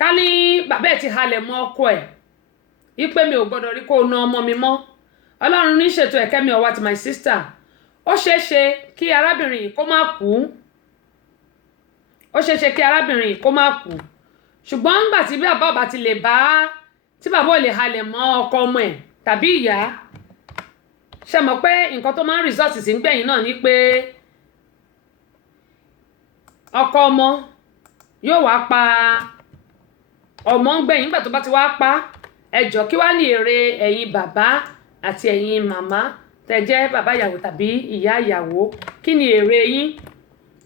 ká ní bàbá ẹ̀ ti halẹ̀ mọ́ ọkọ ẹ̀ wípé mi ò gbọ́dọ̀ rí kó na ọmọ mi mọ́. Ọlọ́run ní ṣètò Kẹ́mi Ọ̀wàtì my sister. Ó ṣeé ṣe kí arábìnrin yìí kó má kú. Ó ṣeé ṣe kí arábìnrin yìí kó má kú. Ṣùgbọ́n nígbà tí bàbá ọba ti lè bá tí bàbá ò lè halẹ̀ mọ́ ọkọ ọmọ ẹ̀ tàbí ìyá, ṣe mọ̀ pé nǹkan tó máa ń result sí ń gbẹ̀yìn náà ni pé ọkọ ọmọ yóò wá pa ọmọ ń gbẹ̀yìn. Nígbà tó bá ti wá pa ẹjọ́ kí wá ní èrè ẹ̀yin bàbá àti ẹ̀yin màmá tẹ́ jẹ́ bàbá ìyàwó tàbí ìyá ìyàwó, kí ni èrè yín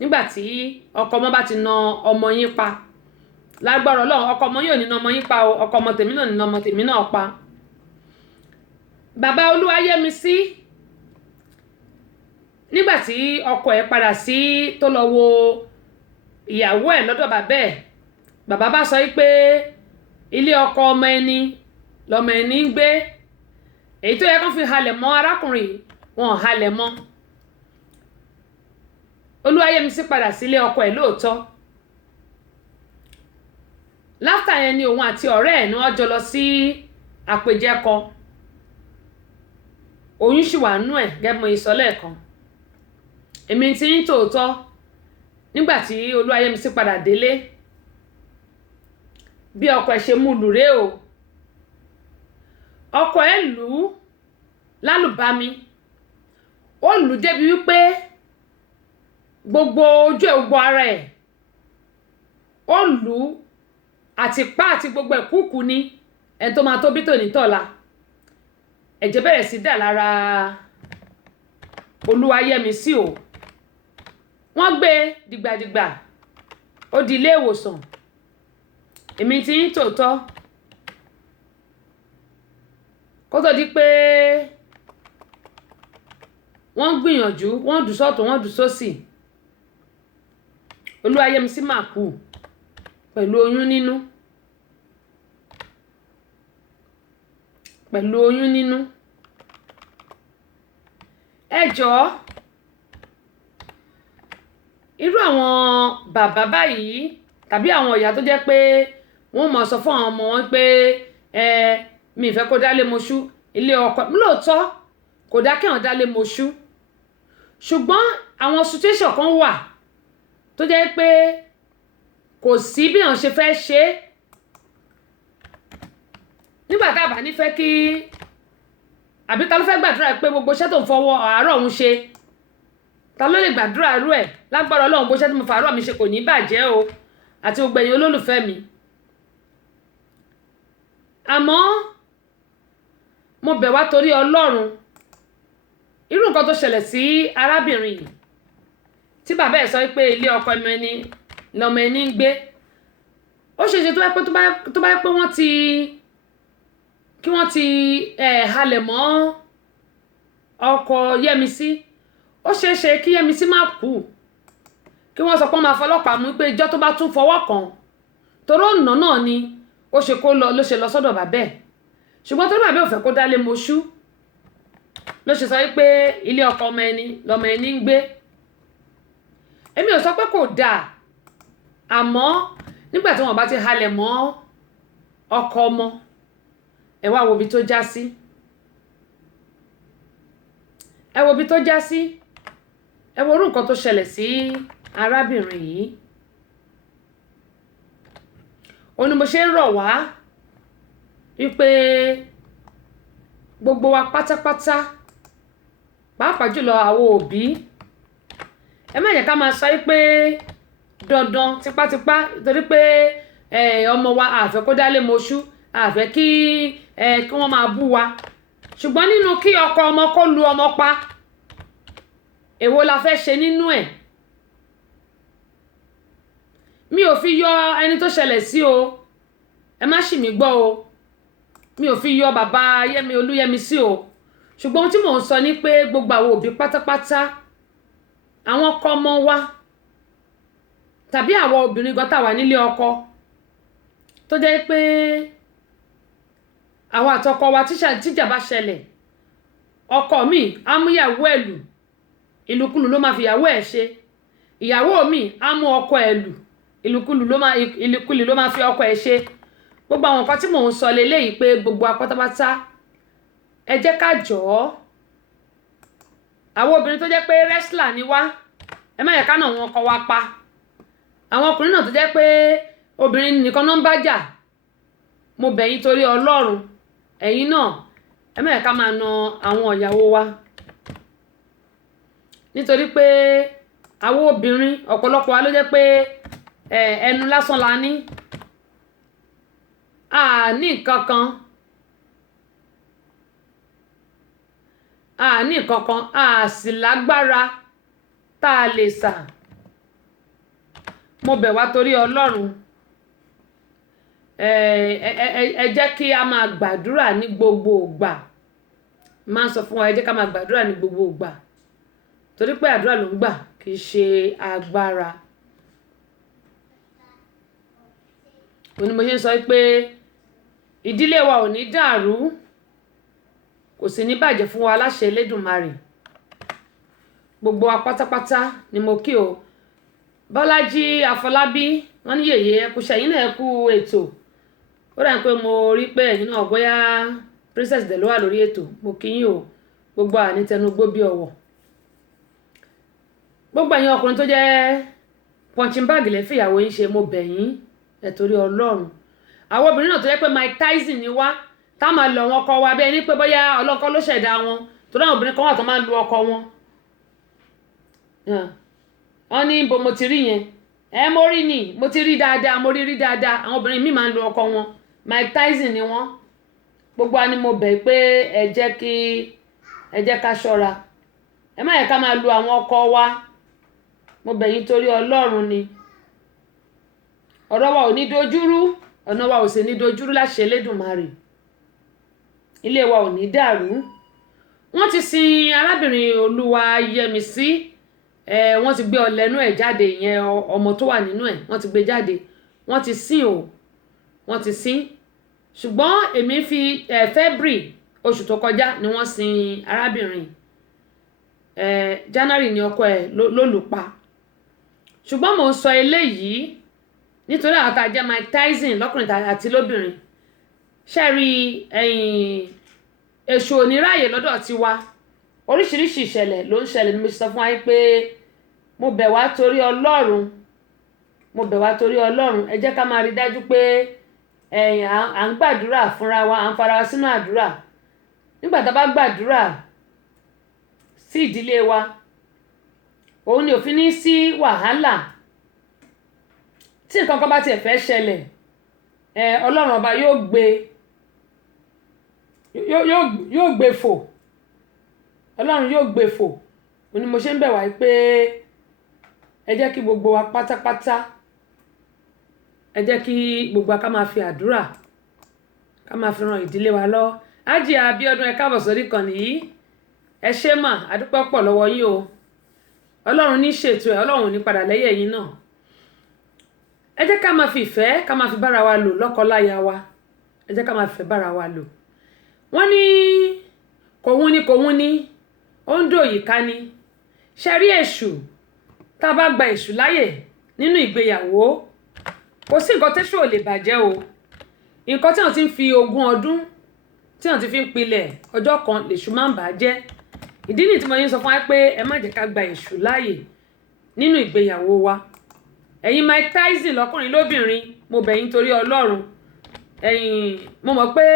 nígbà tí ọkọ ọmọ bá ti na ọmọ yín pa? Lágbára Ọlọ́run ọkọ ọmọ yóò ní na ọmọ yín pa o, ọkọ ọmọ tèmi náà ní na ọmọ tèmi náà pa. Bàbá Olúwayẹmisí nígbà tí ọkọ ẹ̀ padà sí tó lọ wo ìyàwó ẹ̀ lọ́dọ̀ bàbá ẹ̀, bàbá bá sọ pé ilé ọkọ ọmọ ẹni lọmọ ẹni ń gbé. Èyí tó yẹ kán fi halẹ̀ mọ́ arákùnrin wọn halẹ̀ mọ́. Olúwayẹmisí padà sílé ọkọ ẹ̀ lóòótọ́. Láfta yẹn ni òun àti ọ̀rẹ́ ẹ̀ ní wọ́n jọ lọ sí àpèjẹ kan. Oyún sì wà nú ẹ̀ gẹ́gẹ́ bí mo sọ lẹ́ẹ̀kan. Èmi ti ń tòótọ́ nígbà tí Olúwayẹmisí padà délé bí ọkọ ẹ̀ ṣe mú lùré o. Ọkọ ẹ̀ lù ú lálùbami. Ó lù ú débi wípé gbogbo ojú ẹ̀ gbogbo ara ẹ̀ ó lù ú àti pa àti gbogbo ẹ̀ kúkú ní ẹni tó máa tó bí tòní tọ̀la. Ẹ̀jẹ̀ bẹ̀rẹ̀ sí dà lára Olúwayẹmisí o. Wọ́n gbé dìgbàdìgbà ó di ilé ìwòsàn. Èmi ti ń tòótọ́ kó tó di pé wọ́n gbìyànjú wọ́n dù sọ́tún wọ́n dù sósì. Olúwayẹmisí máa kú pẹ̀lú oyún nínú. Pẹ̀lú oyún nínú. Ẹ jọ̀ọ́ irú àwọn bàbá báyìí tàbí àwọn ìyá tó jẹ́ pé wọ́n mọ̀ sọ fún àwọn ọmọ wọn pé mi ìfẹ́ kó dálé moṣú ilé ọkọ. Lóòótọ́ kò dá kí wọ́n dálé moṣú, ṣùgbọ́n àwọn situation kan wà tó jẹ́ pé kò sí bí wọ́n ṣe fẹ́ ṣe. Nígbà tá a bá nífẹ̀ẹ́ kí àbí ta ló fẹ́ gbàdúrà pé gbogbo iṣẹ́ tó ń fọwọ́ àárọ̀ òun ṣe, ta ló lè gbàdúrà rú ẹ̀? Lágbára Ọlọ́run gbogbo iṣẹ́ tí mo fàárọ̀ mi ṣe kò ní bàjẹ́ o, àti gbogbo ẹ̀yin olólùfẹ́ mi. Àmọ́ mo bẹ̀ wá torí Ọlọ́run, irú nǹkan tó ṣẹlẹ̀ sí arábìnrin yìí tí bàbá ẹ̀ sọ pé ilé ọkọ ọmọ ẹni lọmọ ẹni ń gbé. Ó ṣe ṣe tó bá pé wọ́n ti halẹ̀ mọ́ ọkọ Yẹmisí. Ó ṣe é ṣe kí Yẹmisí má kú, kí wọ́n sọ pé wọ́n máa fọlọ́pàá mú pé ìjọ́ tó bá tún fọwọ́ kàn toró ọ̀nà náà ni ó ṣe kó lọ ló ṣe lọ sọ́dọ̀ bàbá ẹ̀. Ṣùgbọ́n torí bàbá ò fẹ́ kó dálé moṣú ló ṣe sọ pé ilé ọkọ ọmọ ẹni lọmọ ẹni ń gbé. Èmi ò sọ pé kò dáa, àmọ́ nígbà tí wọ́n bá ti halẹ̀ mọ́ ọkọ ọmọ ẹ wá wo ibi tó já sí. Ẹ wo ibi tó já sí. Ẹ wo orú nǹkan tó ṣẹlẹ̀ sí arábìnrin yìí. Ó ní mo ṣe ń rọ̀ wá wípé gbogbo wa pátápátá pàápàá jùlọ àwọn òbí, ẹ má jẹ́ ká máa sọ pé dandan tipátipá torí pé ọmọ wa àfẹ́ kó dálé moṣú, àfẹ́ kí wọ́n máa bú wa. Ṣùgbọ́n nínú kí ọkọ ọmọ kó lu ọmọ pa, èwo la fẹ́ ṣe nínú ẹ̀? Mi ò fi yọ ẹni tó ṣẹlẹ̀ sí o, ẹ má ṣì mí gbọ́ o. Mi ò fi yọ bàbá Olúyẹmisí o. Ṣùgbọ́n ohun tí mò ń sọ ni pé gbogbo àwọn òbí pátápátá, àwọn ọkọ ọmọ wa tàbí àwọn obìnrin gan tá wà nílé ọkọ tó jẹ́ pé àwọn àtọkọ wa tíjà bá ṣẹlẹ̀, ọkọ mi á mú ìyàwó ẹ̀ lù, ìlùkulù ló máa fi ìyàwó ẹ̀ ṣe. Ìyàwó mi á mú ọkọ ẹ̀ lù, ìlùkulù ló máa fi ọkọ ẹ̀ ṣe. Gbogbo àwọn nǹkan tí mò ń sọ leléyìí pé gbogbo apátápátá ẹ jẹ́ ká jọ̀ọ́ àwọn obìnrin tó jẹ́ pé wrestler ni wá ẹ má yẹ ká nà wọn ọkọ wa pa. Àwọn ọkùnrin náà tó jẹ́ pé obìnrin nìkan náà ń bá jà, mo bẹ̀ yín torí Ọlọ́run ẹ̀yin náà ẹ má yẹ ká máa na àwọn ìyàwó wa, nítorí pé àwọn obìnrin ọ̀pọ̀lọpọ̀ wa ló jẹ́ pé ẹnu lásán la ní, a ní nǹkan kan, a sì lágbára tá a lè sà. Mo bẹ̀ wá torí Ọlọ́run ẹ jẹ́ kí a máa gbàdúrà ní gbogbo ìgbà. Máa sọ fún wa ẹ jẹ́ ká máa gbàdúrà ní gbogbo ìgbà, torí pé àdúrà ló ń gbà kì í ṣe agbára. Òní mo ṣe ń sọ pé ìdílé wa ò ní dàrú, kò sì ní bàjẹ́ fún wa láṣẹ Elédùmarè. Gbogbo wa pátápátá ni mo kí o. Bọ́lájí Afọlábí wọ́n ní yèyé ẹ kú ṣẹ́yìn náà ẹ kú ètò. Ó dà pé mo rí pé ẹ̀yin náà bóyá princess dẹ̀ ló wà lórí ètò. Mo kí yín o, gbogbo àní tẹnugbó bí ọwọ́. Gbogbo ẹ̀yin ọkùnrin tó jẹ́ punching bag lẹ́ fìyàwó yín ṣe, mo bẹ̀ yín ẹ torí Ọlọ́run. Àwọn obìnrin náà tó jẹ́ pé Mike Tyson ni wá tá máa lọ wọn ọkọ wa bẹ́ẹ̀ ni pé bóyá ọlọ́kọ ló ṣẹ̀dá wọn, torí àwọn obìnrin kan wà tó máa ń lu ọkọ wọn. Wọ́n ní bó mo ti rí yẹn mo rí ni mo ti rí dáadáa, mo rí dáadáa. Àwọn obìnrin míì máa ń lu ọkọ wọn, Mike Tyson ni wọ́n. Gbogbo wa ni mo bẹ̀ pé ẹ jẹ́ ká ṣọ́ra, ẹ má yẹ ká máa lu àwọn ọkọ wa. Mo bẹ̀ yín torí Ọlọ́run ni. Ọ̀rọ̀ wa ò ní dojúrú, ọ̀nà wa ò sì ní dojúrú láṣẹ Elédùmarè. Ilé wa ò ní dàrú. Wọ́n ti sin arábìnrin Olúwayẹmisí, wọ́n ti gbé ọlẹ́nu ẹ̀ jáde, ìyẹn ọmọ tó wà nínú ẹ̀ wọ́n ti gbé jáde, wọ́n ti sin o, wọ́n ti sin. Ṣùgbọ́n èmi fi February oṣù tó kọjá ni wọ́n sin arábìnrin, January ni ọkọ ẹ̀ ló lù pa. Ṣùgbọ́n mò ń sọ eléyìí nítorí àwọn tá a jẹ́ Mike Tyson lọ́kùnrin àti lóbìnrin. Ṣẹ́rí èṣù oníráyè lọ́dọ̀ tiwa, oríṣiríṣi ìṣẹ̀lẹ̀ ló ń ṣẹlẹ̀. Ni mo sọ fún wa pé mo bẹ̀ wá torí Ọlọ́run, mo bẹ̀ wá torí Ọlọ́run ẹ jẹ́ ká máa rí dájú pé à ń gbàdúrà fúnra wa, à ń fara wa sínú àdúrà. Nígbà tá a bá gbàdúrà sí ìdílé wa, òun ni òfin ní sí wàhálà. Tí nǹkan kan bá tiẹ̀ fẹ́ ṣẹlẹ̀, Ọlọ́run ọba yóò gbé fò. Ọlọ́run yóò gbé fò. Òun ni mo ṣe ń bẹ̀ wá pé ẹ jẹ́ kí gbogbo wa pátápátá, ẹ jẹ́ kí gbogbo wa ká máa fi àdúrà ká máa fi ran ìdílé wa lọ. Ájì Abíọ́dún ẹ káàbọ̀ sórí ìkànnì yìí, ẹ ṣé mà, àdúpẹ́ pọ̀ lọ́wọ́ yín o. Ọlọ́run ní ṣètò ẹ̀, Ọlọ́run ní padà lẹ́yìn ẹ̀yin náà. Ẹ jẹ́ ká máa fi ìfẹ́ ká máa fi bára wa lò lọ́kọláya wa, ẹ jẹ́ ká máa fi ìfẹ́ bára wa lò. Wọ́n ní kò wún ní ó ń dò yìí ká ní. Ṣe rí èṣù, tá a bá gba èṣù láyè nínú ìgbéyàwó, kò sí nǹkan téṣù ò lè bàjẹ́ o. Nǹkan tí wọ́n ti ń fi 20 ọdún tí wọ́n ti fi ń pilẹ̀, ọjọ́ kan lèṣù máa ń bàjẹ́. Ìdí nìyí tí mo yín sọ fún wa pé ẹ má jẹ́ ká gba èṣù láyè nínú ìgbéyàwó wa. Ẹ̀yin Mike Tyson lọ́kùnrin lóbìnrin, mo bẹ̀ yín torí Ọlọ́run. Mo mọ̀ pé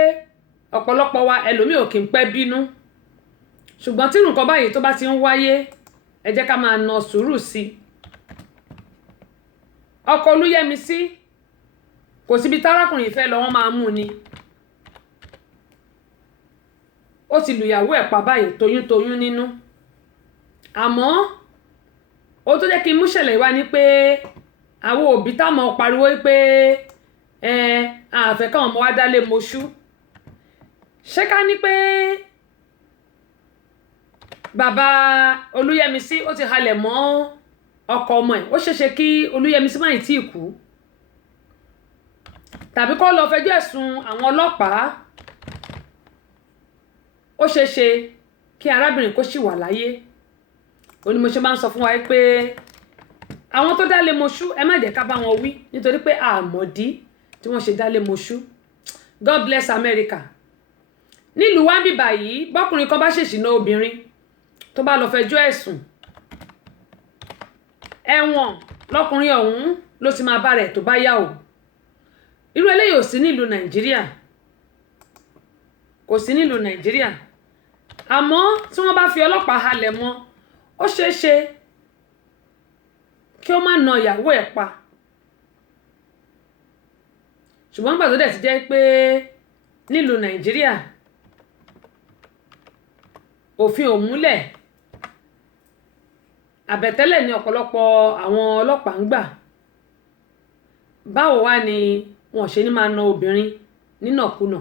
ọ̀pọ̀lọpọ̀ wa ẹlòmíì ò kì í pẹ́ bínú, ṣùgbọ́n tí nǹkan báyìí tó bá ti ń wáyé, ẹ jẹ́ ká máa na sùúrù sí i. Ọkọ Olúyẹmisí kò síbi tárákùnrin ìfẹ́ lọ wọ́n máa mú ni. Ó ti lùyàwó ẹ̀ pa báyìí toyúntoyún nínú. Àmọ́ ó tó jẹ́ kí n mú ṣẹlẹ̀ wá ní pé àwọn òbí táwọn pariwo pé àfẹ́ káwọn ọmọ wa dálé moṣú. Ṣé ká ní pé bàbá Olúyẹmisí ó ti halẹ̀ mọ́ ọkọ ọmọ ẹ̀, ó ṣeéṣe kí Olúyẹmisí má tí ì kú, tàbí kó lọ fẹjọ́ ẹ̀sùn àwọn ọlọ́pàá. Ó ṣeéṣe kí arábìnrin kó ṣì wà láyé. Ó ní mo ṣe máa ń sọ fún wa pé àwọn tó dálé moṣú ẹ má jẹ́ ká bá wọn wí nítorí pé àmọ̀dí tí wọ́n ṣe dálé moṣú. God bless America. Nílùú wa bíbà yìí bọ́kùnrin kan bá ṣèṣì ná obìnrin tó bá lọ fẹjọ́ ẹ̀sùn ẹ̀wọ̀n lọ́kùnrin ọ̀hún ló ti máa bá rẹ̀ tó bá yá o. Irú eléyìí ò sí nílùú Nàìjíríà, kò sí nílùú Nàìjíríà. Àmọ́ tí wọ́n bá fi ọlọ́pàá halẹ̀ mọ́ ó ṣeé ṣe kí ó má na ìyàwó ẹ̀ pa. Ṣùgbọ́n gbà tó dẹ̀ ti jẹ́ pé nílùú Nàìjíríà òfin ò múlẹ̀, àbẹ̀tẹ́lẹ̀ ni ọ̀pọ̀lọpọ̀ àwọn ọlọ́pàá ń gbà. Báwo wá ni wọn ṣe ní máa na obìnrin nínàkúnà?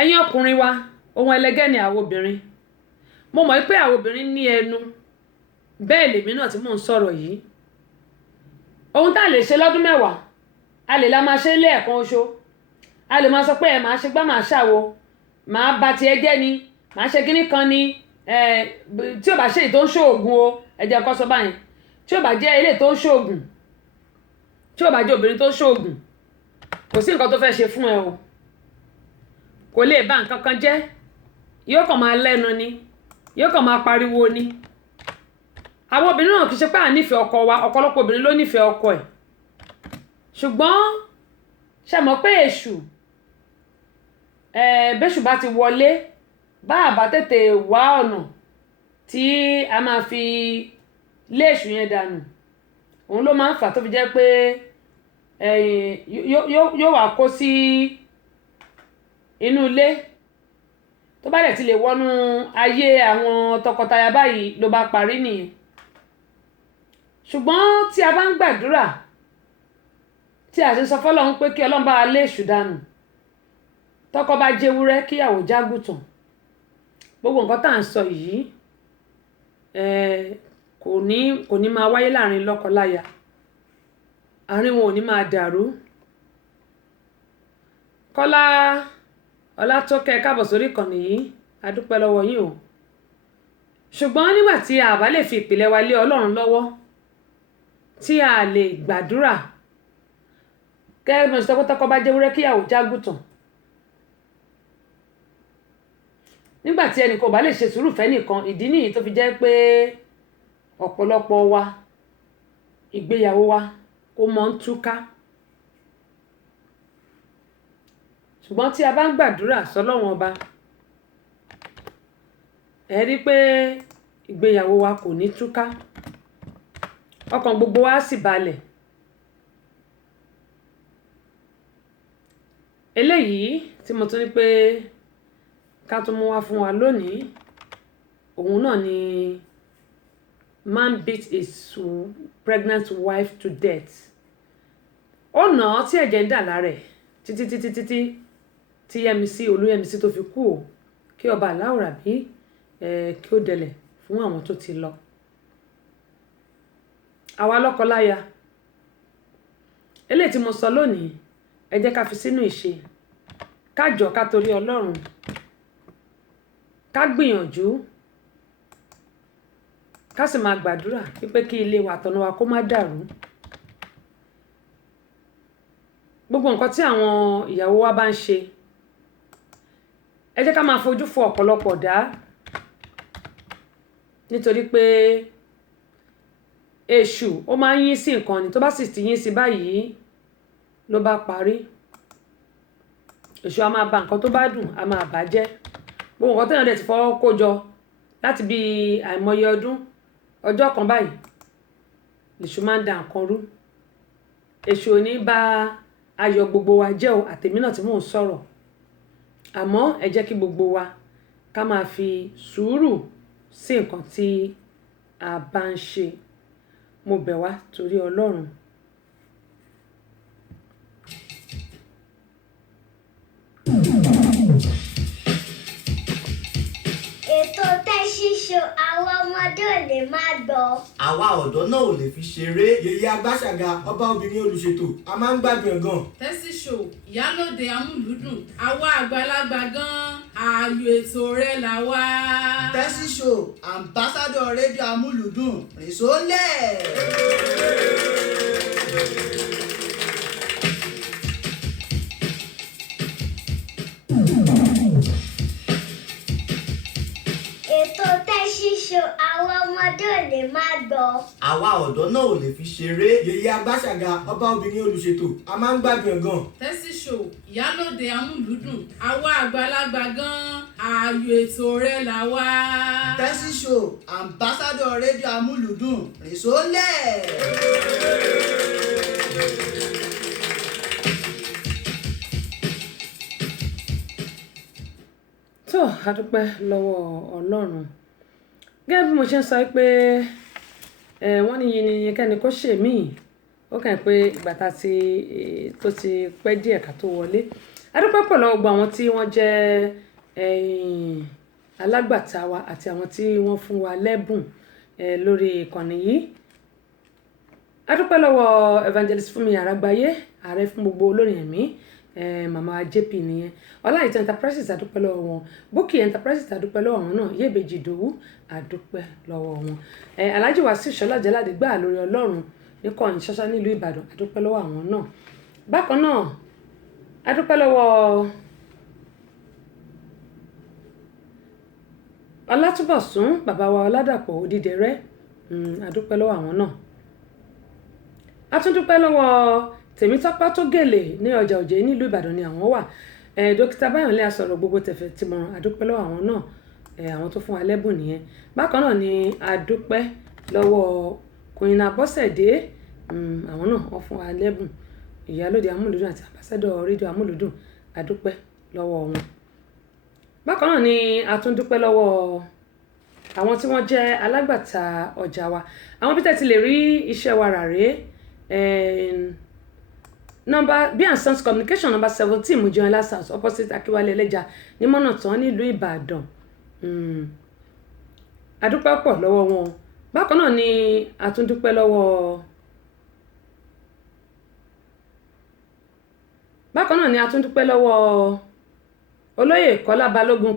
Ẹ̀yin ọkùnrin wa ohun ẹlẹgẹ́ ni àwọn obìnrin. Mo mọ̀ pé àwọn obìnrin ní ẹnu, bẹ́ẹ̀ lèmi náà tí mò ń sọ̀rọ̀ yìí. Ohun tá lè ṣe lọ́dún mẹ́wàá a lè la máa ṣe lẹ́ẹ̀kan oṣù. A lè máa sọ pé ẹ máa ṣe gbá máa ṣàwo, máa ba ti ẹjẹ́ ni, máa ṣe kíní kan ni, tí ò bá ṣe èyí tó ń ṣoògùn o, ẹ̀jẹ̀ kọ́ sọ báyìí, tí ò bá jẹ́ ilé tó ń ṣoògùn, tí ò bá jẹ́ obìnrin tó ń ṣoògùn, kò sí nǹkan tó fẹ́ ṣe fún ẹ o, kò lè bà nǹkan kan jẹ́, yóò kàn máa lẹ́nu ni, yóò kàn máa pariwo ni. Àwọn obìnrin náà kì í ṣe pé à nífẹ̀ẹ́ ọkọ wa, ọ̀pọ̀lọpọ̀ obìnrin ló nífẹ̀ẹ́ ọkọ ẹ̀, ṣùgbọ́n ṣe mọ̀ pé èṣù bẹ́ṣù bá ti wọlé bá àbá tètè wá ọ̀nà tí a máa fi lé èṣù yẹn dànù, òun ló máa ń fà tó fi jẹ́ pé yóò wá kó sí inú ilé. Tó bá dẹ̀ ti lè wọnú ayé àwọn tọkọtaya báyìí ló bá parí nìyẹn. Ṣùgbọ́n tí a bá ń gbàdúrà tí a ṣe sọ fọ́lọ́run pé kí Ọlọ́run bá wa lé èṣù dànù, tọkọ bá jẹ́wúrẹ́ kíyàwó jágùtàn, gbogbo nǹkan tá à ń sọ yìí kò ní máa wáyé láàrin lọ́kọláya, àárín wọn ò ní máa dàrú. Kọ́lá Ọlátókẹ́ káàbọ̀ sórí ìkànnì yìí, a dúpẹ́ lọ́wọ́ yín o. Ṣùgbọ́n nígbà tí a bá lè fi ìpìlẹ̀ wa lé Ọlọ́run lọ́wọ́, tí a lè gbàdúrà gẹ́gẹ́ bí tọkọ bá jẹ́wúrẹ́ kíyàwó jágùtàn, nígbà tí ẹnì kan bá lè ṣe sùúrù fẹ́ nìkan, ìdí nìyí tó fi jẹ́ pé ọ̀pọ̀lọpọ̀ wa ìgbéyàwó wa ó mọ́ ń túká. Ṣùgbọ́n tí a bá ń gbàdúrà sọ́lọ́run ọba, ẹ rí pé ìgbéyàwó wa kò ní túká, ọkàn gbogbo wa sì balẹ̀. Eléyìí tí mo tún ní pé ká tún mú wá fún wa lónìí, òun náà ni man beat his pregnant wife to death. Ó nà án tí ẹ̀jẹ̀ ń dà lára ẹ̀ títí tí Yẹ́misí Olúyẹ́misí tó fi kú o, kí ọba aláwòrán bí kí ó dẹlẹ̀ fún àwọn tó ti lọ. Àwa lọ́kọláya, eléyìí tí mo sọ lónìí, ẹ jẹ́ ká fi sínú ìṣe, ká jọ ká torí Ọlọ́run, ká gbìyànjú, ká sì máa gbàdúrà wípé kí ilé wa àtọ̀nà wa kó má dàrú. Gbogbo nǹkan tí àwọn ìyàwó wa bá ń ṣe, ẹ jẹ́ ká máa fojú fo ọ̀pọ̀lọpọ̀ dá, nítorí pé èṣù ó máa ń yín sí nǹkan ni, tó bá sì ti yín sí báyìí ló bá parí. Èṣù a máa ba nǹkan tó bá dùn, a máa bàjẹ́. Gbogbo nǹkan téèyàn dẹ̀ ti fọwọ́ kó jọ láti bí àìmọye ọdún, ọjọ́ kan báyìí lèṣù máa ń da nǹkan rú. Èṣù ò ní bá ayọ̀ gbogbo wa jẹ́ o, àtèmi náà tí mò ń sọ̀rọ̀. Àmọ́ ẹ jẹ́ kí gbogbo wa ká máa fi sùúrù sí nǹkan tí a bá ń ṣe. Mo bẹ̀ wá torí Ọlọ́run. Ètò Tẹ́ Ṣíṣe. ṣíṣo àwọn ọmọdé ò lè máa gbọ́. Àwa ọ̀dọ́ náà ò lè fi ṣeré. Yèyé Agbáṣàga ọba obìnrin olùṣètò a máa ń gbádùn ẹ̀ gan. Tẹ́sí show ìyálòde amúlùúdùn àwa àgbàlagbà gan ààyò ètò rẹ̀ là wá. Tẹ́sí show ambassador rédíò amúlùúdùn rìnsólẹ̀. Ètò Tẹ́sí show àwọn ọmọdé ò lè máa gbọ́. Àwa ọ̀dọ́ náà ò lè fi ṣeré. Yèyé Agbáṣàga ọba obìnrin olùṣètò a máa ń gbádùn ẹ̀ gan. Tẹ́sí show ìyálòde amúlùúdùn àwa àgbàlagbà gan ààyò ètò rẹ̀ là wá. Tẹ́sí show ambassador rédíò amúlùúdùn rìnsólẹ̀. tó a dúpẹ́ lọ́wọ́ Ọlọ́run gẹ́gẹ́ bí mo ṣe ń sọ pé wọ́n ní yìnyín kẹ́ni kó ṣe míì ó kàn pé ìgbà tá tó ti pẹ́ díẹ̀ ká tó wọlé a dúpẹ́ pọ̀ lọ́wọ́ gbogbo àwọn tí wọ́n jẹ́ alágbàtà wa àti àwọn tí wọ́n fún wa lẹ́bùn lórí ìkànnì yìí a dúpẹ́ lọ́wọ́ Evangelist Fúnmi Àràgbáyé ààrẹ fún gbogbo olórin ẹ̀mí mama JP nìyẹn Ọláìtàn Enterprises àdúpẹ́ lọ́wọ́ wọn Bukky Enterprises àdúpẹ́ lọ́wọ́ wọn náà Yèbèjì Ìdòwú àdúpẹ́ lọ́wọ́ wọn Alhaji Wasiu Ṣọlá Jáládé gbà lórí Ọlọ́run ní Kọ̀yìn ṣáṣá nílùú Ìbàdàn àdúpẹ́ lọ́wọ́ àwọn náà bákan náà àdúpẹ́ lọ́wọ́ Ọlátúbọ̀sún bàbá wa Ọládàpọ̀ Odídẹrẹ́ àdúpẹ́ lọ́wọ́ àwọn náà a tún dúpẹ́ lọ́wọ́ Tèmítọ́pẹ́ Tógèlè ní ọjà Òjé nílùú Ìbàdàn ni àwọn wà dókítà Báyọ̀lé Asọ̀rọ̀ gbogbo tẹ̀fẹ̀ tìmọ̀ràn àdúpẹ́ lọ́wọ́ àwọn náà àwọn tó fún wa lẹ́bùn nìyẹn bákan náà ni àdúpẹ́ lọ́wọ́ Queen Abọ́sẹ̀dé àwọn náà wọ́n fún wa lẹ́bùn ìyálòde amúlùdùn àti ambassador rédíò amúlùdùn àdúpẹ́ lọ́wọ́ wọn bákan náà ni a tún dúpẹ́ lọ́wọ́ àwọn tí wọ́n jẹ́ alágbàtà ọjà wa àwọn bí tẹ́ ti lè rí iṣẹ́ wa rà rèé number B&Sons Communication number 17 Mujiola House opposite Akiwale Ẹlẹ́ja ní Mọ́nàtán nílùú Ìbàdàn àdúpẹ́ pọ̀ lọ́wọ́ wọn bákan náà ni àtúndúpẹ́ lọ́wọ́ olóyè Kọ́lá Balógun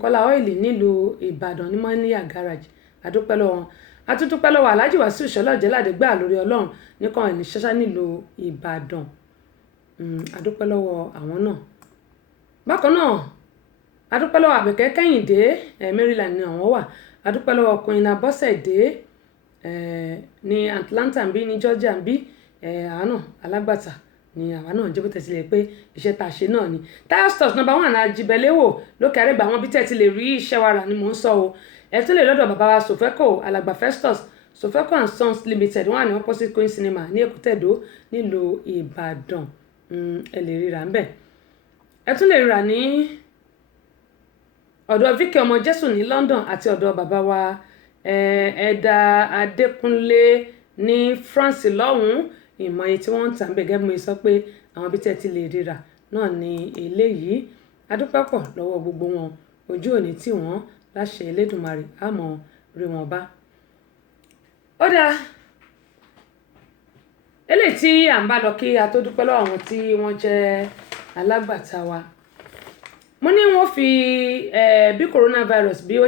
Kọ́lá ọ́ìlì nílùú Ìbàdàn ní Mọ́níyà garage àdúpẹ́ lọ́wọ́ wọn àtúntúpẹ́ lọ́wọ́ Alhaji Wasiu Ṣọlá Jáládé gbà lórí Ọlọ́run nìkan ní ṣáṣá nílùú Ìbàdàn àdúpẹ́ lọ́wọ́ àwọn náà bákan náà àdúpẹ́ lọ́wọ́ Àbẹ̀kẹ́ Kẹ́hìndé Maryland ni àwọn wà àdúpẹ́ lọ́wọ́ Queen Abọ́sẹ̀dé ní Atlanta bí ní Georgia bí àwọn náà alágbàtà ni àwa náà jẹ́ bó tẹ̀ sílẹ̀ pé iṣẹ́ tá a ṣe náà ni Tire Stores number 1 Àjíbẹ̀léwò lókè Àrẹ́gbà àwọn bí tẹ̀ ti lè rí iṣẹ́ wa rà ni mò ń sọ o ẹ tún lè lọ́dọ̀ bàbá wa Sofeco alàgbà Festus Sofeco and Sons Limited wọ́n wà ní opposite Queen Cinema ní Èkútẹ̀dó nílùú Ìbàdàn ẹ lè ríra ń bẹ̀ ẹ tún lè ríra ní ọ̀dọ̀ Vicky ọmọ Jésù ní London àti ọ̀dọ̀ bàbá wa Ẹ̀dà Adékúnlé ní France lọ́hùn-ún ìmọ̀ èyí tí wọ́n ń tà ń bẹ̀ gẹ́gẹ́ bí mo sọ pé àwọn bí tẹ́ ti lè ríra náà ní eléyìí adúpẹ́ pọ̀ lọ́wọ́ gbogbo wọn ojú òní tí wọ́n láṣẹ Elédùmarè àmọ́ rí wọn bá. ó dáa eléyìí tí à ń bá lọ kí a tó dúpẹ́ lọ́wọ́ àwọn tí wọ́n jẹ́ alágbàtà wa mo ní wọ́n fi bí coronavirus bí ó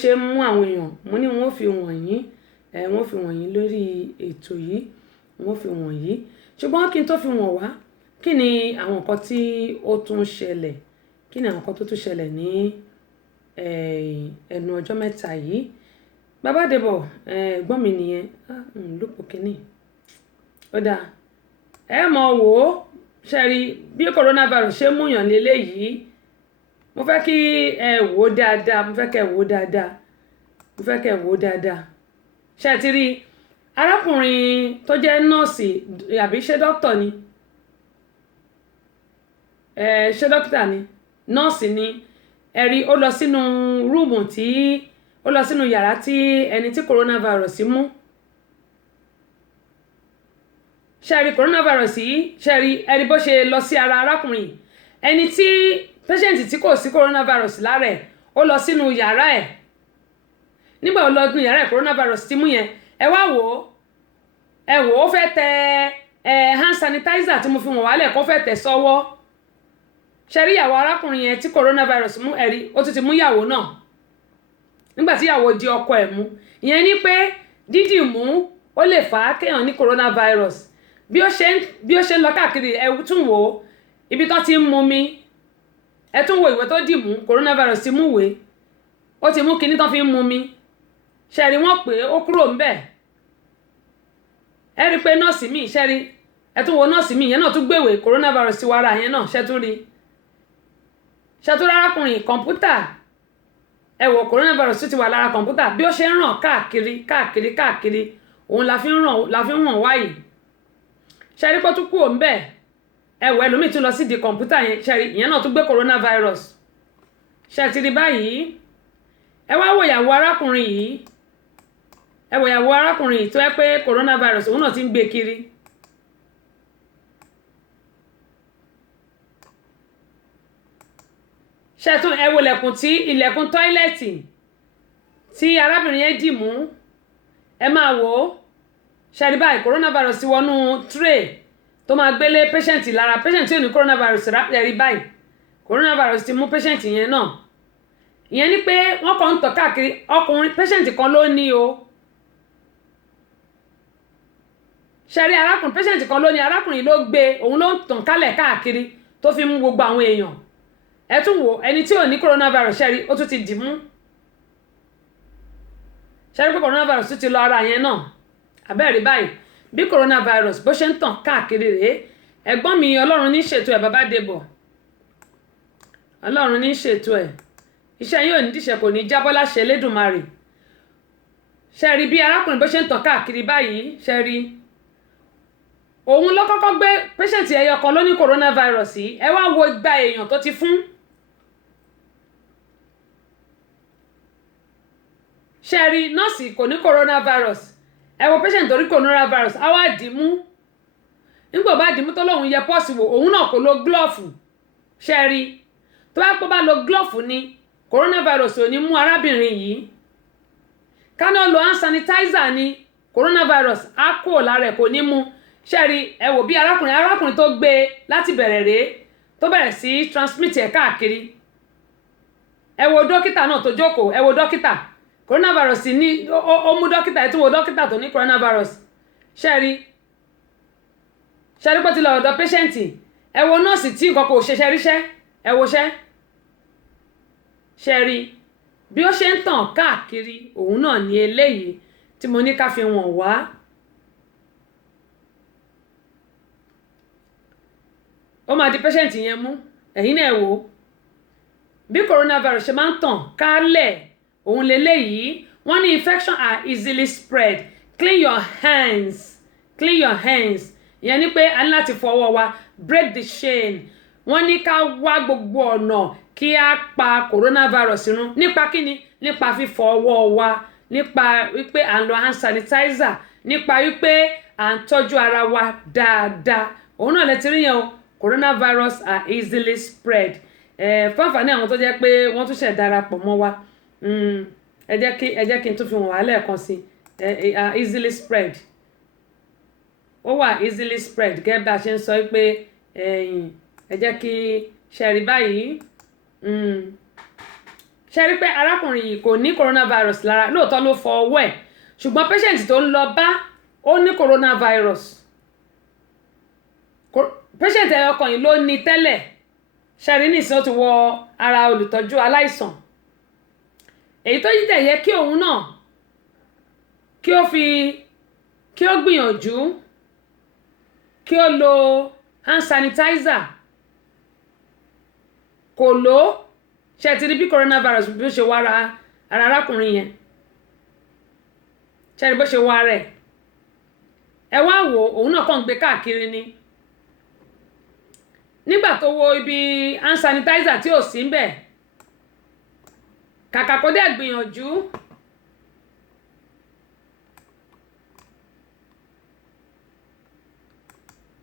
ṣe mú àwọn èèyàn mo ní wọ́n fi wọ̀nyí lórí ètò yìí wọ́n fi wọ̀nyí ṣùgbọ́n kí n tó fi wọ̀n wá kí ni àwọn nǹkan tí ó tún ṣẹlẹ̀ ní ẹnu ọjọ́ mẹ́ta yìí bàbá Débọ̀ ẹ̀gbọ́n mi nìyẹn lópò kínní ó dáa ẹ mọ̀ wò ó ṣe rí bí coronavirus ṣe múyàn léléyìí mo fẹ́ kí ẹ wò ó dáadáa mo fẹ́ kẹ́ ẹ wò ó dáadáa ṣe ti rí arákùnrin tó jẹ́ nọ́ọ̀sì àbí ṣé dókítà ni ṣé dókítà ni nọ́ọ̀sì ni ẹ̀rí ó lọ sínú rúùmù ó lọ sínú yàrá tí ẹni tí coronavirus mú ṣẹ́rí coronavirus yìí ṣẹ́rí ẹ̀rí bó ṣe lọ sí ara arákùnrin ẹni tí patient tí kò sí coronavirus lára ẹ̀ ó lọ sínú yàrá ẹ̀ nígbà ó lọ sínú yàrá ẹ̀ coronavirus ti mú yẹn ẹ wá wò ó fẹ́ tẹ hand sanitizer tí mo fi wọ̀n wálẹ̀ kó fẹ́ tẹ̀ sọ́wọ́ ṣe rí ìyàwó arákùnrin yẹn tí coronavirus mú ẹ̀rí ó tún ti mú ìyàwó náà nígbà tí ìyàwó di ọkọ ẹ̀ mú ìyẹn ni pé dídì mú ó lè fà á kéèyàn ní coronavirus bí ó ṣe ń lọ káàkiri ẹ tún wò ó ibi tó ti ń mu mi ẹ tún wo ìwé tó dì mú coronavirus ti mú ìwé ó ti mú kinní tó fi ń mu mi ṣẹ́rí wọ́n pé ó kúrò ńbẹ̀ ẹ rí pé nọ́ọ̀sì míì ṣẹ́rí ẹ tún wo nọ́ọ̀sì míì yẹn náà tún gbèwé coronavirus ti wàrà yẹn náà ṣẹ́tún arákùnrin kọ̀ǹpútà ẹ wo coronavirus ti wà lára kọ̀ǹpútà bí ó ṣe ń ràn káàkiri òun la fi ń ràn wáyìí ṣẹ́rí pé ó tún kúrò ńbẹ̀ ẹ wo ẹlòmíì tún lọ sí di kọ̀ǹpútà yẹn ṣẹ́rí ìyẹn náà tún gbé coronavirus ṣẹ́ ti rí báyìí ẹ wá wo ìyàwó arákùnrin yìí tó yẹ pé coronavirus òun náà ti ń gbé kiri ṣẹ́tún ẹ wo ilẹ̀kùn tọ́ílẹ̀tì tí arábìnrin yẹn dì mú ẹ máa wò ó ṣẹ́rí báyìí coronavirus ti wọnú tray tó máa gbélé patient lára patient tí ò ní coronavirus rí báyìí coronavirus ti mú patient yẹn náà ìyẹn ni pé wọ́n kàn ń tọ̀ káàkiri ọkùnrin patient kan ló ní o ṣẹ́rí patient kan ló ní arákùnrin ló gbé òun ló ń tàn kálẹ̀ káàkiri tó fi mú gbogbo àwọn èèyàn ẹ tún wò ẹni tí ò ní coronavirus ṣẹ́rí ó tún ti dì mú ṣẹ́rí pé coronavirus tún ti lọ ara yẹn náà abẹ́rẹ́ báyìí bí coronavirus bó ṣe ń tàn káàkiri rèé ẹ̀gbọ́n mi ọlọ́run ní ṣètò ẹ̀ bàbá Débọ̀ ọlọ́run ní ṣètò ẹ̀ iṣẹ́ yóò ní díṣẹ́ kò ní jábọ́ láṣẹ Elédùmarè ṣẹ́rí bí arákùnrin bó ṣe ń tàn káàkiri báyìí ṣẹ́rí òun ló kọ́kọ́ gbé patient ẹyọ kan ló ní coronavirus yìí ẹ wá wo igba èèyàn tó ti fún ṣẹ́rí nọ́ọ̀sì kò ní coronavirus ẹ wo patient tó rí coronavirus á wá dìímú nígbà bá dìímú tó lóun yẹ pọ́ọ̀sì wò òun náà kò lo glove ṣẹ́rí tó bá pọ́ bá lo glove ni coronavirus ò ní mú arábìnrin yìí káná lo hand sanitizer ni coronavirus á kó lára ẹ̀ kò ní mú ṣẹ́rí ẹ wò bí arákùnrin tó gbé láti bẹ̀rẹ̀ rèé tó bẹ̀rẹ̀ sí transmit ẹ̀ káàkiri ẹ wo dókítà náà tó jókòó ẹ wo dókítà coronavirus ní ó mú dókítà ẹ tún wo dókítà tó ní coronavirus ṣẹ́rí pé ti lọ ọ̀dọ̀ patient ẹ wo nọ́ọ̀sì tí nǹkan kò ṣe ṣẹ́ríṣẹ́ ẹ wo ṣẹ́rí bí ó ṣe ń tàn káàkiri òun náà ní eléyìí tí mo ní ká fi wọ̀n wá ó máa di patient yẹn mú ẹ̀yin náà wò bí coronavirus ṣe máa ń tàn kálẹ̀ òun leléyìí wọ́n ní infection are easily spread clean your hands ìyẹn ni pé a ní láti fọwọ́ wa break the chain wọ́n ní ká wá gbogbo ọ̀nà kí a pa coronavirus run nípa kíni nípa fífọ ọwọ́ wa nípa wípé à ń lo hand sanitizer nípa wípé à ń tọ́jú ara wa dáadáa òun náà lè ti rí yẹn o coronavirus are easily spread fáfàní àwọn tó jẹ́ pé wọ́n tún ṣẹ̀ darapọ̀ mọ́ wa ẹ jẹ́ kí n tún fi wọ̀n wá lẹ́ẹ̀kan sí are easily spread ó wà easily spread gẹ́gẹ́ bá a ṣe ń sọ pé ẹ jẹ́ kí ṣẹ̀rí báyìí ṣẹ̀rí pé arákùnrin yìí kò ní coronavirus lára lóòótọ́ ló fọ ọwọ́ ẹ̀ ṣùgbọ́n patient tó ń lọ bá ó ní coronavirus patient ẹ̀yọkàn yìí ló ní tẹ́lẹ̀ ṣẹ̀rí nìsín ó ti wọ ara olùtọ́jú aláìsàn èyí tó yí tẹ̀ yẹ kí òun náà kí ó gbìyànjú kí ó lo hand sanitizer kò lò ṣe ti rí bí coronavirus bí ó ṣe wá ara arákùnrin yẹn ṣe rí bó ṣe wá rẹ̀ ẹ wá wò òun náà kàn ń gbé káàkiri ni nígbà tó wo ibi hand sanitizer tí ò sí ń bẹ̀ kàkà kó dẹ̀ gbìyànjú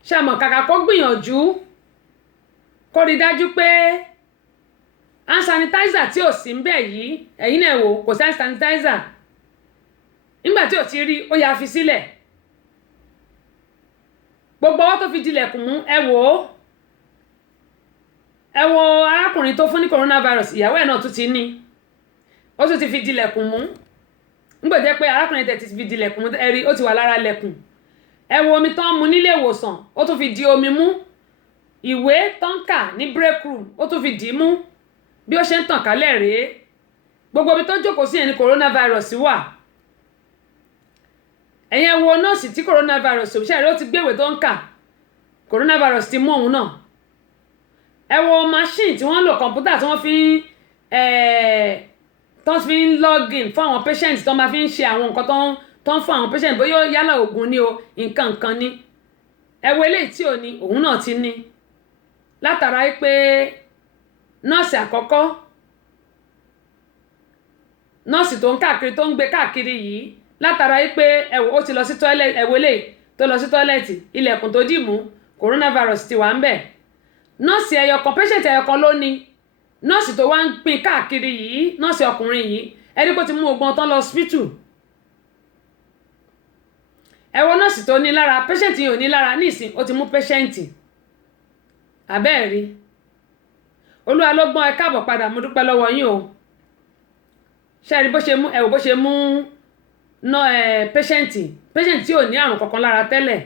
ṣàmọ̀ kàkà kó gbìyànjú kó rí dájú pé hand sanitizer tí ò sí ń bẹ̀ yìí ẹ̀yin náà wò kò sí hand sanitizer nígbà tí ò ti rí ó yá fi sílẹ̀ gbogbo ọwọ́ tó fi dilẹ̀kùn mú ẹ wò arákùnrin tó fún ní coronavirus ìyàwó ẹ̀ náà tún ti ní ó tún ti fi dilẹ̀kùn mú nígbà jẹ́ pé arákùnrin tẹ̀ ti fi dilẹ̀kùn mú ẹ̀rí ó ti wà lára lẹ̀kùn ẹ wo omi tán mu nílé ìwòsàn ó tún fi di omi mú ìwé tán kà ní break room ó tún fi dì í mú bí ó ṣe ń tàn kálẹ̀ rèé gbogbo ibi tó jókòó sí yẹn ni coronavirus wà ẹ̀yẹn wo nọ́ọ̀sì tí coronavirus òṣìṣẹ́ rẹ̀ ó ti gbéwèé tó ń kà coronavirus ti mú òun náà ẹ wo machine tí wọ́n ń lò kọ̀ǹpútà tí wọ́n fi ń login fún àwọn patient tó máa fi ń ṣe àwọn nǹkan tó ń fún àwọn patient bóyá yálà oògùn ni o nǹkan ni ẹ wo eléyìí tí ò ní òun náà ti ní látara pé nọ́ọ̀sì àkọ́kọ́ nọ́ọ̀sì tó ń káàkiri tó ń gbé káàkiri yìí látara pé ẹ̀wò ó ti lọ sí tọ́ílẹ̀tì ẹ̀wò eléyìí tó lọ sí tọ́ílẹ̀tì ilẹ̀kùn tó dì mú coronavirus ti wà ń bẹ̀ nọ́ọ̀sì ẹyọkan patient ẹyọkan ló ní nọ́ọ̀sì tó wá ń pín káàkiri yìí nọ́ọ̀sì ọkùnrin yìí ẹni kó ti mú ogun ọtán lọ hospital ẹ wo nọ́ọ̀sì tó ní lára patient yìí ò ní lára nísìn ó ti mú patient àbẹ́ẹ̀rí olúwa ló gbọ́n ẹ káàbọ̀ padà mo dúpẹ́ lọ́wọ́ yín o ṣẹ́ẹ̀rí bó ṣe mú ẹ̀wò bó ṣe mú patient tí ò ní àrùn kankan lára tẹ́lẹ̀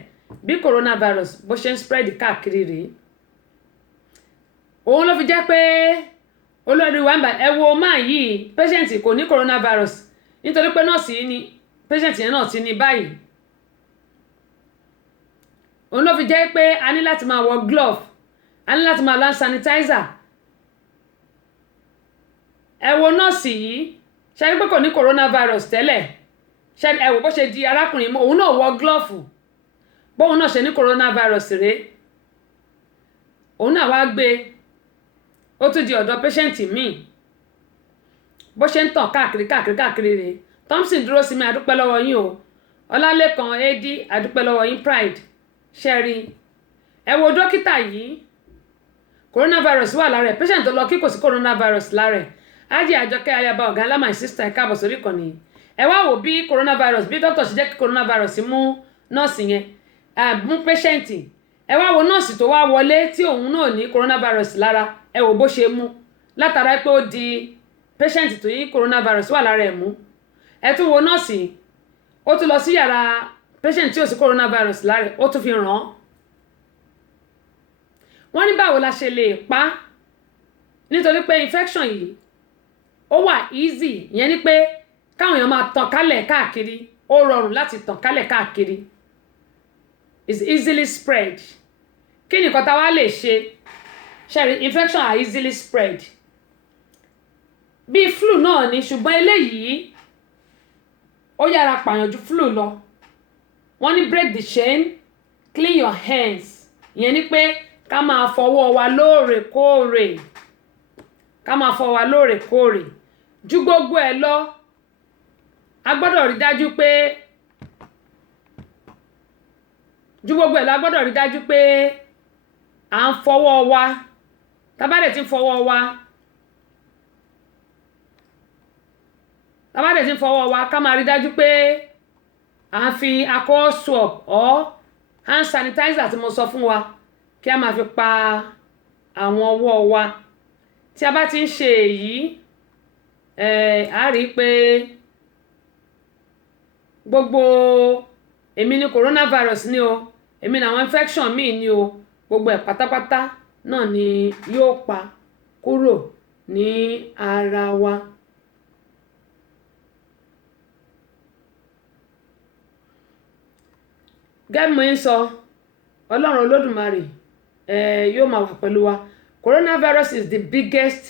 bí coronavirus bó ṣe ń spread káàkiri rèé òun ló fi jẹ́ pé olórí wa ń bà ẹ wo máa yìí patient kò ní coronavirus nítorí pé nọ́ọ̀sì yìí ni patient yẹn náà ti ní báyìí òun ló fi jẹ́ pé a ní láti máa wọ glove a ní láti máa lo hand sanitizer ẹ wo nọ́ọ̀sì yìí ṣe rí pé kò ní coronavirus tẹ́lẹ̀ ṣe ẹ wò bó ṣe di arákùnrin mú òun náà wọ glove bóun náà ṣe ní coronavirus rèé òun náà wá gbé ó tún di ọ̀dọ̀ patient míì bó ṣe ń tàn káàkiri rèé Thompson dúró sí mi àdúpẹ́ lọ́wọ́ yín o Ọlálékan ad àdúpẹ́ lọ́wọ́ yín Pride ṣẹ́rí ẹ wo dókítà yìí coronavirus wà lára ẹ̀ patient tó lọ kí kò sí coronavirus lára ẹ̀ ájì àjọkẹ́ ayaba ọ̀gá ńlá my sister ẹ káàbọ̀ sórí ìkànnì ẹ wá wò bí coronavirus bí dókítà ṣe jẹ́ kí coronavirus mú nọ́ọ̀sì yẹn mú patient ẹ wá wo nọ́ọ̀sì tó wá wọlé tí òun náà ní coronavirus lára ẹ wò bó ṣe mú látara pé ó di patient tó yí coronavirus wà lára ẹ̀ mú ẹ tún wo nọ́ọ̀sì ó tún lọ sí yàrá patient tí ò sí coronavirus lára ó tún fi ràn án wọ́n ní báwo la ṣe lè pa nítorí pé infection yìí ó wà easy ìyẹn ni pé káwọn èèyàn máa tàn kálẹ̀ káàkiri ó rọrùn láti tàn kálẹ̀ káàkiri is easily spread kí ni nǹkan tá a wá lè ṣe ṣẹ́rí infection are easily spread bí flu náà ni ṣùgbọ́n eléyìí ó yára pààyàn ju flu lọ wọ́n ní break the chain clean your hands ìyẹn ni pé ká máa fọwọ́ wa lóòrèkóòrè ju gbogbo ẹ̀ lọ a gbọ́dọ̀ rí dájú pé à ń fọwọ́ wa tábàdẹ̀ tí ń fọwọ́ wa ká máa rí dájú pé à ń fi alcohol swab or hand sanitizer tí mo sọ fún wa kí a máa fi pa àwọn ọwọ́ wa tí a bá ti ń ṣe èyí a rí i pé gbogbo èmi ní coronavirus ni o èmi ní àwọn infection míì ni o gbogbo ẹ̀ pátápátá náà ni yóò pa kúrò ní ara wa. gẹ́gẹ́ mo ń sọ ọlọ́run olódùmarè yóò máa wà pẹ̀lú wa. Coronavirus is the biggest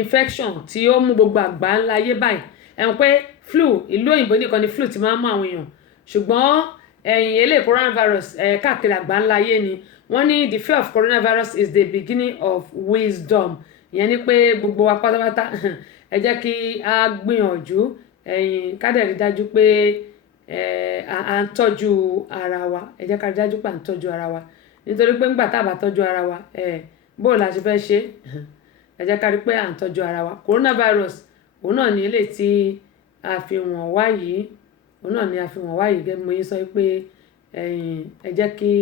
infection tí ó mú gbogbo àgbáńlá ayé báyìí ẹ̀hún pé flu ìlú òyìnbó nìkan ni flu ti máa ń mú àwọn èèyàn ṣùgbọ́n eléyìí coronavirus káàkiri àgbáńlá ayé ni wọ́n ní the fear of coronavirus is the beginning of wisdom ìyẹn ni pé gbogbo wa pátápátá ẹ jẹ́ kí a gbìyànjú ká dẹ̀ rí dájú pé à ń tọ́jú ara wa ẹ jẹ́ ká rí dájú pé à ń tọ́jú ara wa nítorí pé ńgbà tá a bá tọ́jú ara wa bó la ṣe fẹ́ ṣe ẹ jẹ́ ká rí pé à ń tọ́jú ara wa coronavirus òun náà ní ilé tí a fi wọ̀n wá yìí gẹ́gẹ́ bí mo yín sọ pé ẹ jẹ́ kí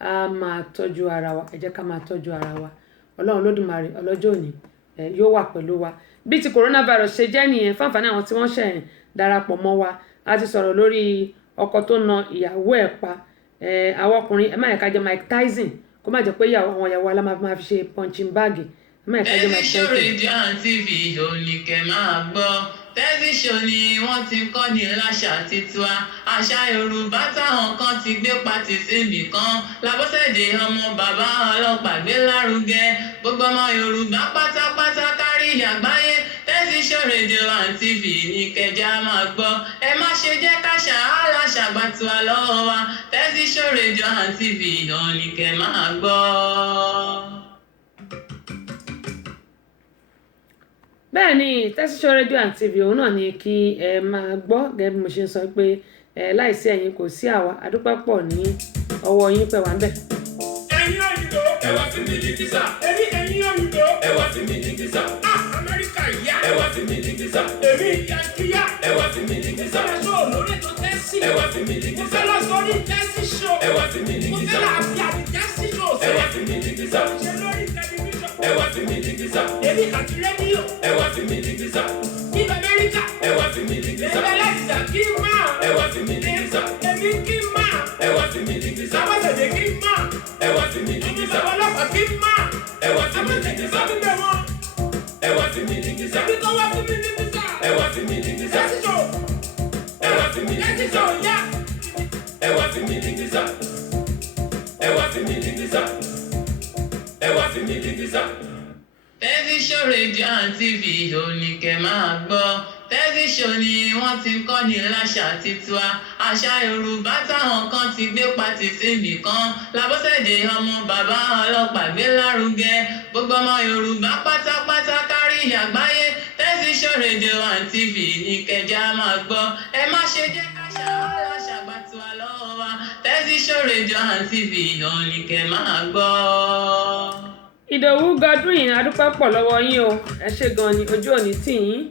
a máa tọ́jú ara wa ẹ jẹ́ ká máa tọ́jú ara wa ọlọ́run lódùmarè ọlọ́jọ́ òní yóò wà pẹ̀lú wa bí ti coronavirus ṣe jẹ́ nìyẹn fáǹfààní àwọn tí wọ́n ṣẹ̀ darapọ̀ mọ́ wa a ti sọ̀rọ̀ lórí ọkọ tó na ìyàwó ẹ̀ pa àwọn ọkùnrin ẹ má yẹ ká jẹ́ Mike Tyson kó má jẹ́ pé àwọn ìyàwó alá máa fi ṣe punching bag ẹ má yẹ ká jẹ́ Mike Tyson. rédíò and TV òní kẹ́ máa gbọ́ tẹlifíṣàn ni wọ́n ti kọ́ ní láṣà tiwa àṣà Yorùbá táwọn kan ti gbé pati síbì kan Lábọ́sẹ̀dé ọmọ bàbá ọlọ́pàá gbé lárugẹ gbogbo ọmọ Yorùbá pátápátá kárí àgbáyé tẹlifíṣàn rédíò and TV ní kẹjá máa gbọ́ ẹ má ṣe jẹ́ káṣà aláṣà gbà tiwa lọ́wọ́ wa tẹlifíṣàn rédíò and TV òní kẹ́ máa gbọ́. bẹ́ẹ̀ ni tẹ́síṣọ́ rédíò and TV òun náà ni kí ẹ máa gbọ́ gẹ́gẹ́ bí mo ṣe ń sọ pé láìsí ẹ̀yin kò sí àwa adúpẹ́ pọ̀ ní ọwọ́ yín pẹ̀ wá ń bẹ̀. ẹ̀yin òyìnbó ẹ wá sí mi ní visa. ẹ̀yin òyìnbó ẹ wá sí mi ní visa. Amẹ́ríkà yá ẹ wá sí mi ní visa. èmi yankiyá ẹ wá sí mi ní visa. mo fẹ́ lọ lórí ètò tẹ́sí. ẹ wá sí mi ní visa. mo fẹ́ lọ sórí tẹ́sí show. ẹ wá sí mi ní visa. mo fẹ́ lọ àbí àbí tẹ́sí show. ẹ wá sí mi ní visa. ṣe lórí tẹlifíṣàn. ẹ wá sí mi ní visa. èmi àti rédíò. ẹ wá sí mi ní visa. ní Amẹ́ríkà. ẹ wá sí mi ní visa. èmi aláìsà kí n máa. ẹ wá sí mi ní visa. èmi kí n máa. ẹ wá sí mi ní visa. Lábọ́sẹ̀dé kí n máa. ẹ wá sí mi ní visa. èmi ọlọ́pàá kí n máa. ẹ wá sí mi ní visa. ẹ wá sí mi ní visa. èmi kọ́ wá sí mi ní visa. ẹ wá sí mi ní visa. ẹ wá sí mi ní visa. ẹ wá sí mi ní visa. ẹ wá sí mi ní visa. ẹ wá sí mi ní visa. tẹlifíṣàn rédíò and TV òní kẹ́ máa gbọ́ tẹlifíṣàn ni wọ́n ti kọ́ ní láṣà tiwa àṣà Yorùbá táwọn kan ti gbé pati síbì kan Lábọ́sẹ̀dé ọmọ bàbá ọlọ́pàá gbé lárugẹ gbogbo ọmọ Yorùbá pátápátá kárí àgbáyé tẹlifíṣàn rédíò and TV ní kẹjá máa gbọ́ ẹ má ṣe jẹ́ káṣà aláṣà gbà tiwa lọ́wọ́ wa tẹlifíṣàn rédíò and TV òní kẹ́ máa gbọ́. Ìdòwú Godwin adúpẹ́ pọ̀ lọ́wọ́ yín o ẹ ṣé gan ni ojú òní tì yín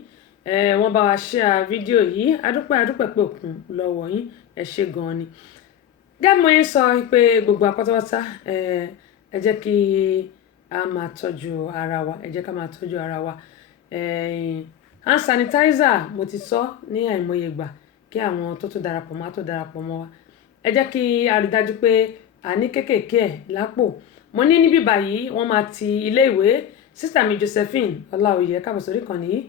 wọ́n bá wa share fídíò yìí adúpẹ́ pé òkun lọ́wọ́ yín ẹ ṣé gan ni. gẹ́gẹ́ mo yín sọ pé gbogbo apátápátá ẹ jẹ́ kí a máa tọ́jú ara wa ẹ jẹ́ ká máa tọ́jú ara wa hand sanitizer mo ti sọ ní àìmọye ìgbà kí àwọn tó darapọ̀ mọ́ wa ẹ jẹ́ kí a rí dájú pé a ní kéékèèké ẹ̀ lápò mo ní níbí báyìí wọ́n máa ti ilé ìwé sísítà mi Josephine Ọláoyè káàbọ̀ sórí kan nìyí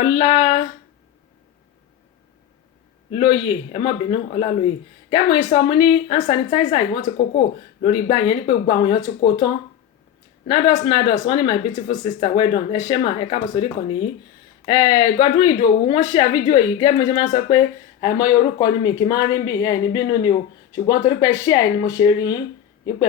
Ọlálóyè ẹ má bínú Ọlálóyè gẹ́gẹ́ mo sọ mo ní hand sanitizer yìí wọ́n ti kókó lórí igbá yẹn ní pé gbogbo àwọn èèyàn ti kó tán nados wọ́n ní my beautiful sister well done ẹ ṣé mà ẹ káàbọ̀ sórí kan nìyí Godwin Ìdòwú wọ́n share fídíò yìí gẹ́gẹ́ mo ṣe máa ń sọ pé àìmọye orúkọ ni mi kì í máa ń rí bí ẹ̀ ní bínú ni o ṣùgbọ́n torí pé share ni mo ṣe rí yín ipò